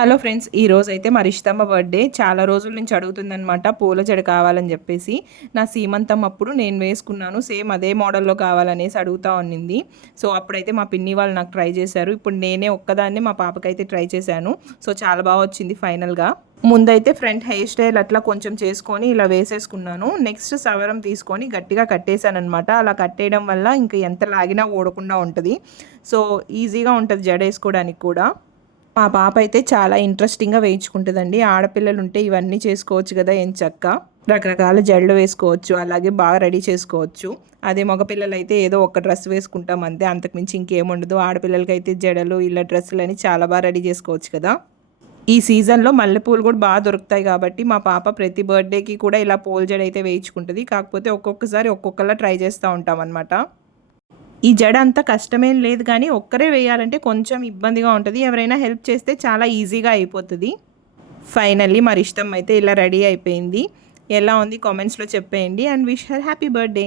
Hello friends, ఈ రోజైతే మా రిషితమ్మ బర్త్డే. చాలా రోజుల నుంచి అడుగుతుందనమాట పూల జడ కావాలని చెప్పేసి. నా సీమంతం అప్పుడు నేను వేసుకున్నాను, సేమ్ అదే మోడల్లో కావాలనేసి అడుగుతా ఉన్నింది. సో అప్పుడైతే మా పిన్ని వాళ్ళు నాకు ట్రై చేశారు. ఇప్పుడు నేనే ఒక్కదాన్ని మా పాపకైతే ట్రై చేశాను. సో చాలా బాగా వచ్చింది ఫైనల్గా. ముందైతే ఫ్రంట్ హెయిర్ స్టైల్ అట్లా కొంచెం చేసుకొని ఇలా వేసేసుకున్నాను. నెక్స్ట్ సవరం తీసుకొని గట్టిగా కట్టేశాను అనమాట. అలా కట్టేయడం వల్ల ఇంకా ఎంత లాగినా ఊడకుండా ఉంటుంది. సో ఈజీగా ఉంటుంది జడ వేసుకోవడానికి కూడా. మా పాప అయితే చాలా ఇంట్రెస్టింగ్గా వేయించుకుంటుందండి. ఆడపిల్లలు ఉంటే ఇవన్నీ చేసుకోవచ్చు కదా ఎంచక్కా. రకరకాల జడలు వేసుకోవచ్చు, అలాగే బాగా రెడీ చేసుకోవచ్చు. అదే మగపిల్లలు అయితే ఏదో ఒక డ్రెస్ వేసుకుంటాం అంతే, అంతకుమించి ఇంకేముండదు. ఆడపిల్లలకి అయితే జడలు ఇలా డ్రెస్సులు అని చాలా బాగా రెడీ చేసుకోవచ్చు కదా. ఈ సీజన్లో మల్లెపూలు కూడా బాగా దొరుకుతాయి కాబట్టి మా పాప ప్రతి బర్త్డేకి కూడా ఇలా పూల జడ అయితే వేయించుకుంటుంది. కాకపోతే ఒక్కొక్కసారి ఒక్కొక్కలా ట్రై చేస్తూ ఉంటాం అనమాట. ఈ జడ అంత కష్టమేం లేదు, కానీ ఒక్కరే వేయాలంటే కొంచెం ఇబ్బందిగా ఉంటుంది. ఎవరైనా హెల్ప్ చేస్తే చాలా ఈజీగా అయిపోతుంది. ఫైనల్లీ మరి ఇష్టం అయితే ఇలా రెడీ అయిపోయింది. ఎలా ఉంది కామెంట్స్లో చెప్పేయండి. And wish her happy birthday.